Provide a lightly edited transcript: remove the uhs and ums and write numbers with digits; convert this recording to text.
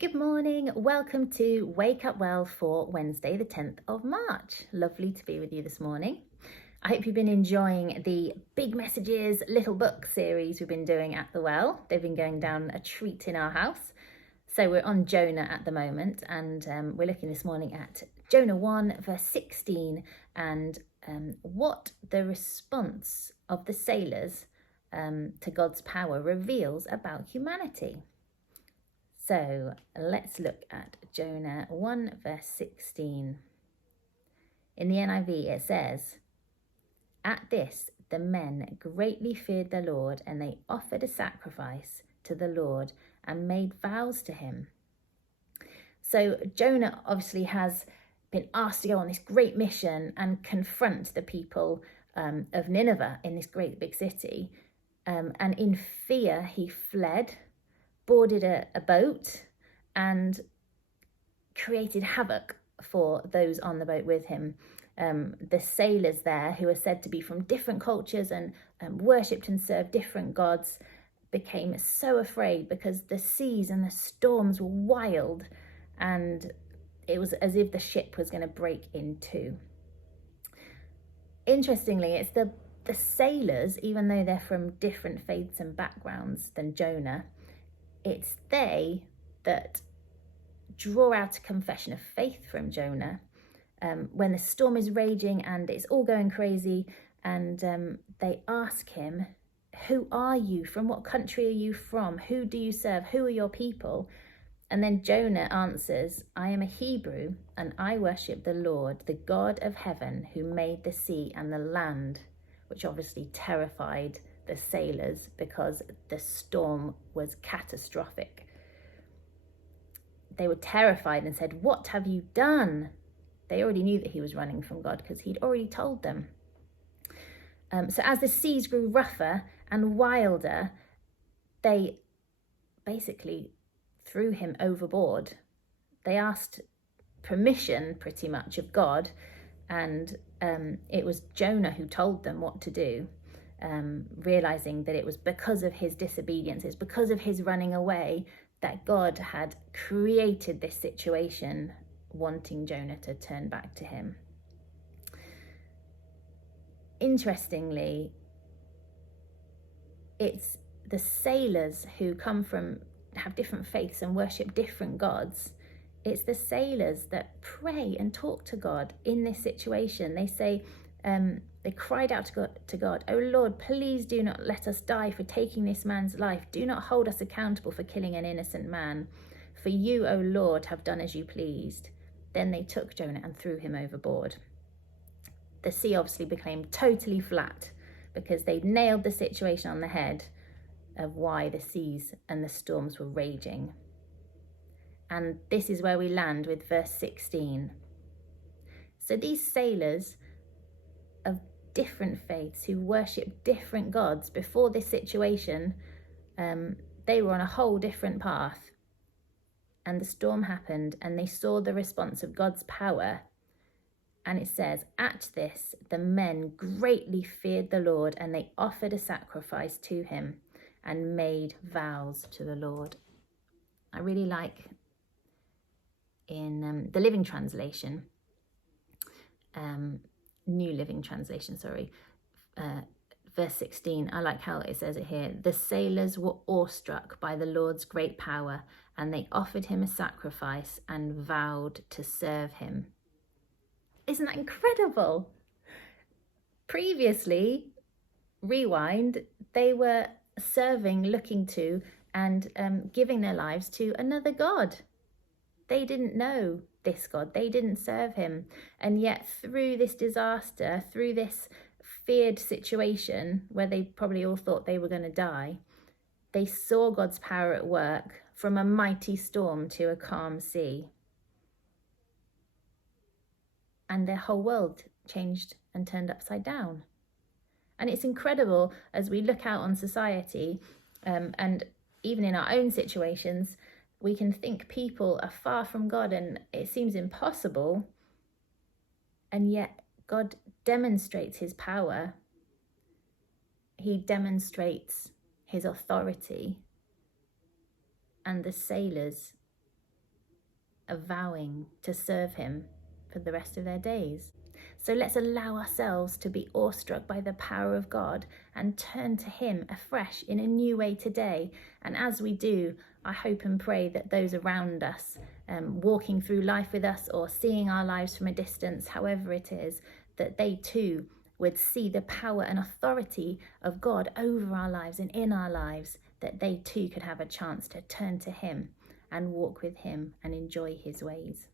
Good morning. Welcome to Wake Up Well for Wednesday, the 10th of March. Lovely to be with you this morning. I hope you've been enjoying the Big Messages Little Book series we've been doing at the Well. They've been going down a treat in our house. So we're on Jonah at the moment, and we're looking this morning at Jonah 1 verse 16 and what the response of the sailors to God's power reveals about humanity. So let's look at Jonah 1 verse 16. In the NIV it says, "At this the men greatly feared the Lord, and they offered a sacrifice to the Lord and made vows to him." So Jonah obviously has been asked to go on this great mission and confront the people of Nineveh in this great big city. And in fear he fled, boarded a boat and created havoc for those on the boat with him. The sailors there, who are said to be from different cultures and worshipped and served different gods, became so afraid because the seas and the storms were wild, and it was as if the ship was going to break in two. Interestingly, it's the sailors, even though they're from different faiths and backgrounds than Jonah, it's they that draw out a confession of faith from Jonah when the storm is raging and it's all going crazy, and they ask him, "Who are you? From what country are you from? Who do you serve? Who are your people?" And then Jonah answers, "I am a Hebrew and I worship the Lord, the God of heaven, who made the sea and the land," which obviously terrified the sailors because the storm was catastrophic. They were terrified and said, "What have you done?" They already knew that he was running from God because he'd already told them. So as the seas grew rougher and wilder, they basically threw him overboard. They asked permission pretty much of God, and it was Jonah who told them what to do. Realizing that it was because of his disobedience, it's because of his running away that God had created this situation, wanting Jonah to turn back to him. Interestingly, it's the sailors who have different faiths and worship different gods. It's the sailors that pray and talk to God in this situation. They say, they cried out to God, "Oh Lord, please do not let us die for taking this man's life. Do not hold us accountable for killing an innocent man. For you, O Lord, have done as you pleased." Then they took Jonah and threw him overboard. The sea obviously became totally flat because they'd nailed the situation on the head of why the seas and the storms were raging. And this is where we land with verse 16. So these sailors of different faiths who worship different gods before this situation, they were on a whole different path. And the storm happened and they saw the response of God's power. And it says, "At this, the men greatly feared the Lord, and they offered a sacrifice to him and made vows to the Lord." I really like in the Living Translation, New Living Translation, verse 16, I like how it says it here. "The sailors were awestruck by the Lord's great power, and they offered him a sacrifice and vowed to serve him." Isn't that incredible? Previously, rewind, they were serving, looking to, and giving their lives to another god. They didn't know this God. They didn't serve him. And yet through this disaster, through this feared situation where they probably all thought they were going to die, they saw God's power at work, from a mighty storm to a calm sea. And their whole world changed and turned upside down. And it's incredible as we look out on society, and even in our own situations, we can think people are far from God and it seems impossible. And yet God demonstrates his power. He demonstrates his authority. And the sailors of vowing to serve him for the rest of their days. So let's allow ourselves to be awestruck by the power of God and turn to him afresh in a new way today. And as we do, I hope and pray that those around us, walking through life with us or seeing our lives from a distance, however it is, that they too would see the power and authority of God over our lives and in our lives, that they too could have a chance to turn to him and walk with him and enjoy his ways.